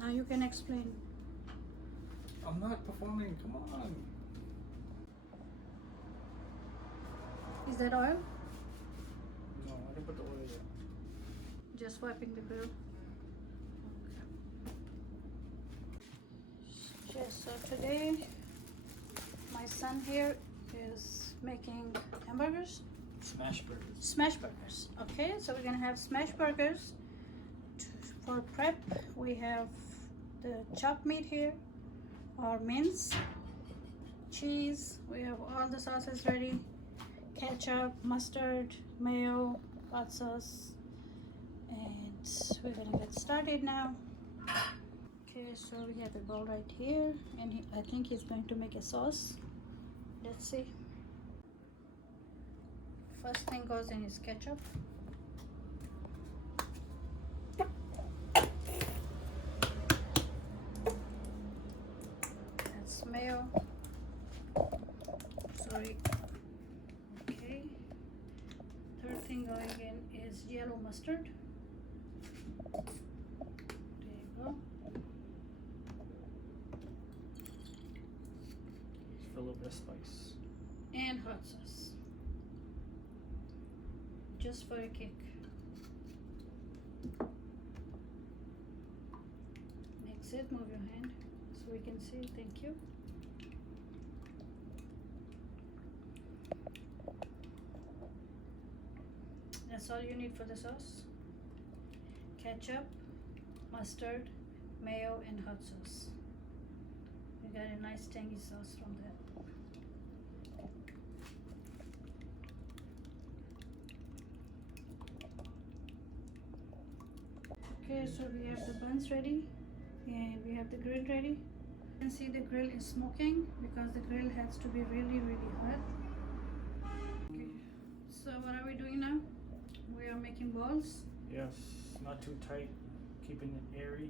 Now you can explain. I'm not performing. Come on. Is that oil? No, I didn't put the oil yet. Just wiping the grill. Okay. So today my son here is making hamburgers. Smashburgers. Smashburgers. Okay, so we're gonna have smashburgers. For prep, we have the chopped meat here, or mince, cheese. We have all the sauces ready: ketchup, mustard, mayo, hot sauce, and we're gonna get started now. Okay, so we have a bowl right here, and I think he's going to make a sauce. Let's see. First thing goes in is ketchup. That's mayo. Sorry. Okay. Third thing going in is yellow mustard. There you go. Just for a little bit of spice. And hot sauce. Just for a kick. Mix it, move your hand so we can see. Thank you. That's all you need for the sauce. Ketchup, mustard, mayo, and hot sauce. We got a nice tangy sauce from that. Okay, so we have the buns ready and we have the grill ready. You can see the grill is smoking because the grill has to be really hot. Okay, so what are we doing now? We are making balls. Yes, not too tight, keeping it airy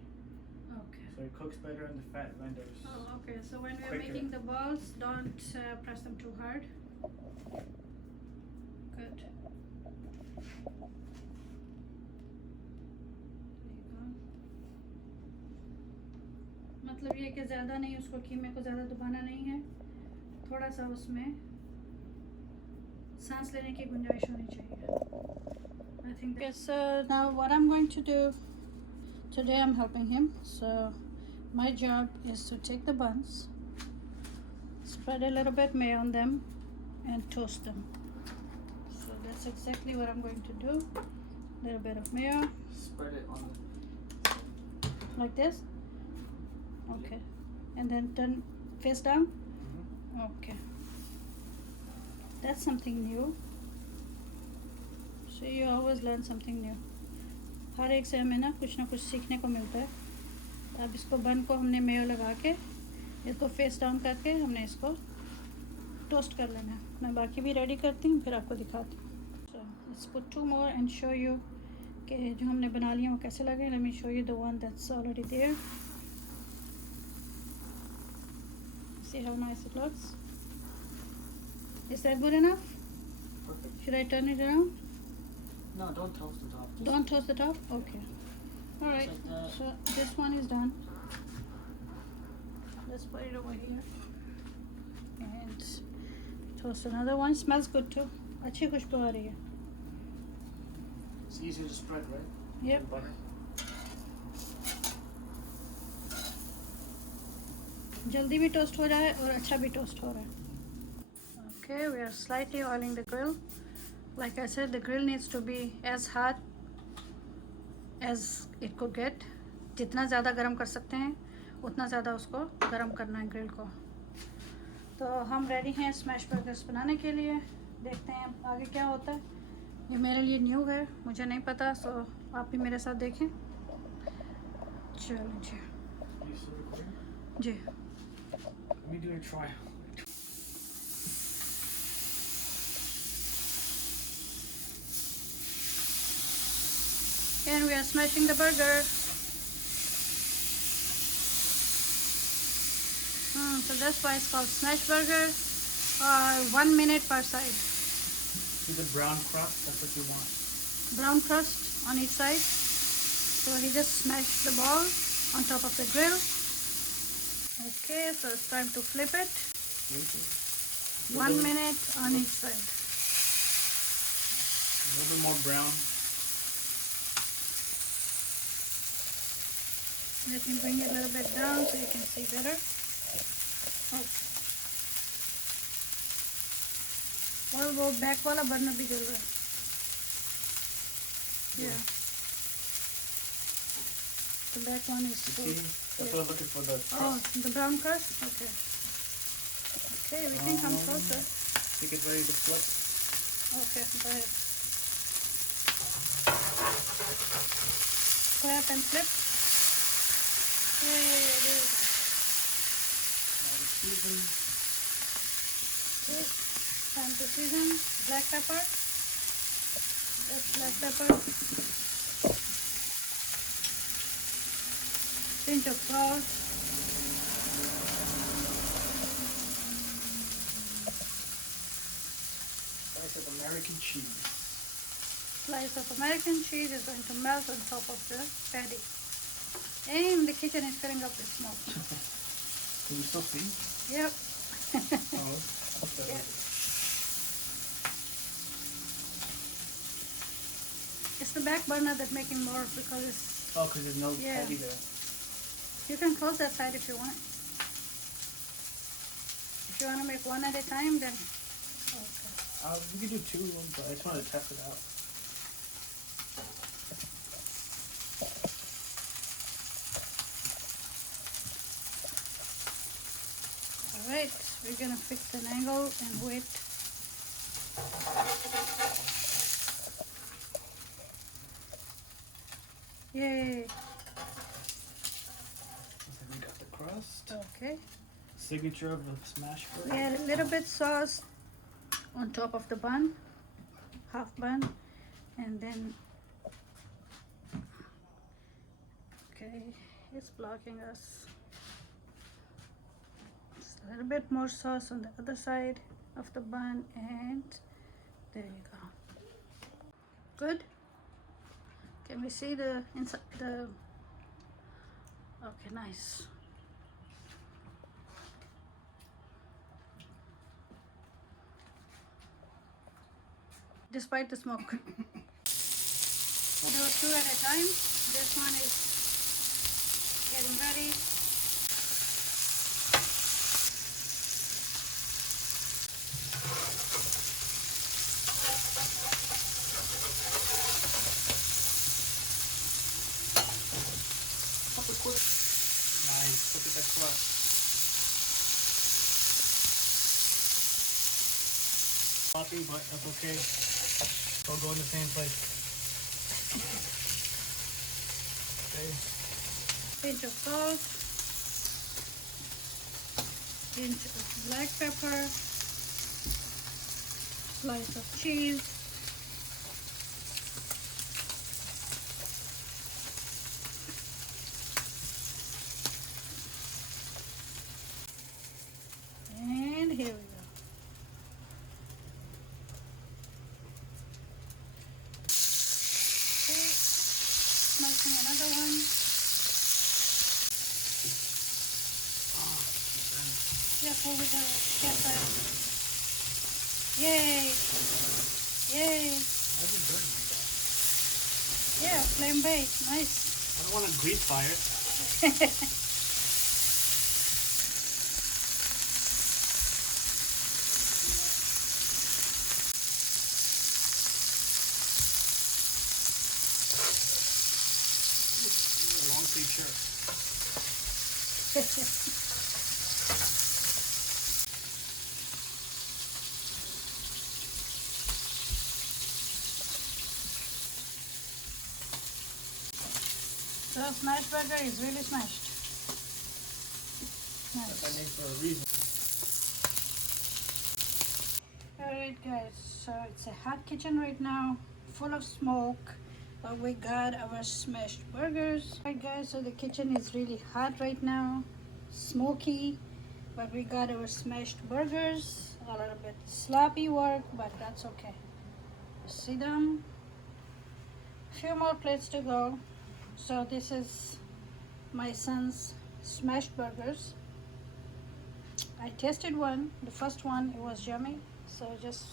Okay. so it cooks better and the fat renders. Oh, okay. So when we are Quicker. making the balls, don't press them too hard. Good. मतलब ये कि ज़्यादा नहीं, उसको कीमे को ज़्यादा दबाना नहीं है, थोड़ा सा उसमें सांस लेने की गुंजाइश होनी चाहिए. I think. Okay, so now what I'm going to do today, I'm helping him. So my job is to take the buns, spread a little bit mayo on them, and toast them. So that's exactly what I'm going to do. A little bit of mayo. Spread it on Like this? Okay. And then turn face down? Okay. That's something new. So you always learn something new. हर एक से हमें ना कुछ सीखने को मिलता है. अब इसको बन को हमने मेयो लगा के इसको फेस डाउन करके हमने इसको टोस्ट कर लेना है. मैं बाकी भी रेडी करती हूँ, फिर आपको दिखाती हूँ. So let's put 2 more and show you कि जो हमने बना लिया वो कैसे लगे. Let me show you the one that's already there. See how nice it looks. Is that good enough? perfect. Should I turn it around? No, don't toast the top. Just Don't toast the top? Okay. Alright, like that. so this one is done. Let's put it over here. And toast another one. Smells good too. अच्छी खुशबू आ रही है. It's easier to spread, right? Yep. With butter. जल्दी भी toast हो रहा है और अच्छा भी टोस्ट हो रहा है. Okay, we are slightly oiling the grill. Like I said, the grill needs to be as hot as it could get. जितना ज़्यादा गर्म कर सकते हैं उतना ज़्यादा उसको गर्म करना है ग्रिल को. तो हम रेडी हैं स्मैश बर्गर्स बनाने के लिए. देखते हैं आगे क्या होता है. ये मेरे लिए न्यू है, मुझे नहीं पता, सो आप भी मेरे साथ देखें. चलो जी. You still recording? Ji. Let me do a trial. And we are smashing the burger. So that's why it's called smash burger. 1 minute per side. See the brown crust? That's what you want. Brown crust on each side. So he just smashed the ball on top of the grill. Okay, so it's time to flip it. 1 minute on each side. A little bit more brown. Let me bring it a little bit down so you can see better. Okay. और वो back वाला burner भी जल रहा है. Yeah. The back one is full. See, that's what I'm looking for, the crust. Oh, the brown crust? Okay. Okay, we can come closer. Think it's ready to flip. Okay, go ahead. Grab and flip. Yeah, there you go. Now we season. Okay, time to season. Black pepper. That's black pepper. Pinch of salt. Slice of American cheese. Slice of American cheese is going to melt on top of the patty. And the kitchen is filling up with smoke. Can you still see? Yep. Oh, okay. Yeah. It's the back burner that's making more because it's... Oh, because there's no Yeah. patty there. You can close that side if you want. If you want to make one at a time, then... Okay. We could do two, but I just wanted to test it out. Alright, we're going to fix an angle and wait. Yay! So we got the crust. Okay. Signature of the Smashburger. Add a little bit sauce on top of the bun, half bun, and then, okay, it's blocking us. Just a little bit more sauce on the other side of the bun, and there you go. Good. Can we see the inside? The okay, nice. Despite the smoke. Do 2 at a time. This one is getting ready. Nice. Look at the crust. Sloppy, but that's okay. They'll go in the same place. Okay. Pinch of salt. Pinch of black pepper. Slice of cheese. And here we go. Okay, slicing another one. Careful with the pepper. Yay! Yay! Why is it burning like that? Yeah, flame baked. Nice. I don't want to grease fire. Long sleeve shirt. So Smashburger is really smashed. That's Nice. my name for a reason. Alright guys, so it's a hot kitchen right now, full of smoke, but we got our smashed burgers. Alright guys, so the kitchen is really hot right now, smoky, but we got our smashed burgers. A little bit sloppy work, but that's okay. See them? Few more plates to go. So this is my son's smashed burgers. I tasted one, the first one, it was yummy. So just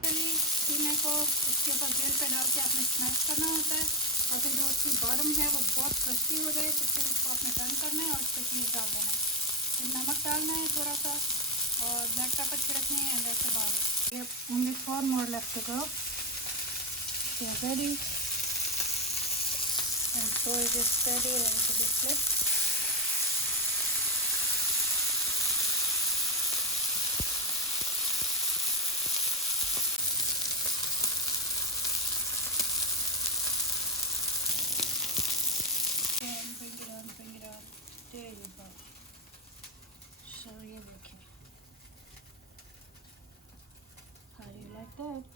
कीमे को इसके ऊपर grill पे डाल के आपने smash करना होता है, और फिर जो उसकी बॉटम है वो बहुत क्रस्टी हो जाए तो फिर इसको आपने टर्न करना है और इस पर चीज़ डाल देना है, फिर नमक डालना है थोड़ा सा और ब्लैक पेपर छिड़कनी है, and that's about it. We have only 4 more left to go. They are ready, and so it is ready to be flipped. And bring it on. There you go. So ये देखिए. How do you like that?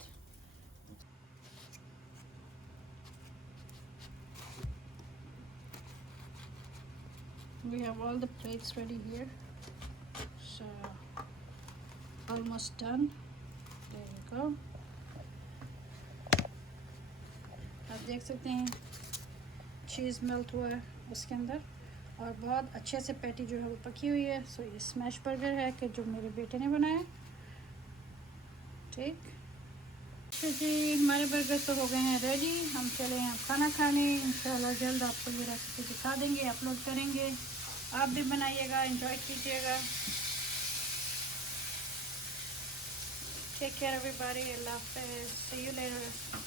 We have all the plates ready here, so almost done. There you go. आप देख सकते हैं चीज़ melt हुआ है उसके अंदर, और बहुत अच्छे से पैटी जो है वो पकी हुई है. सो ये स्मैश बर्गर है कि जो मेरे बेटे ने बनाया. ठीक तो जी, हमारे बर्गर तो हो गए हैं रेडी. हम चले हैं खाना खाने. इंशाल्लाह जल्द आपको ये रेसिपी दिखा देंगे, अपलोड करेंगे. आप भी बनाइएगा, एंजॉय कीजिएगा. Take care everybody. अल्लाह हाफ़िज़. See you letter.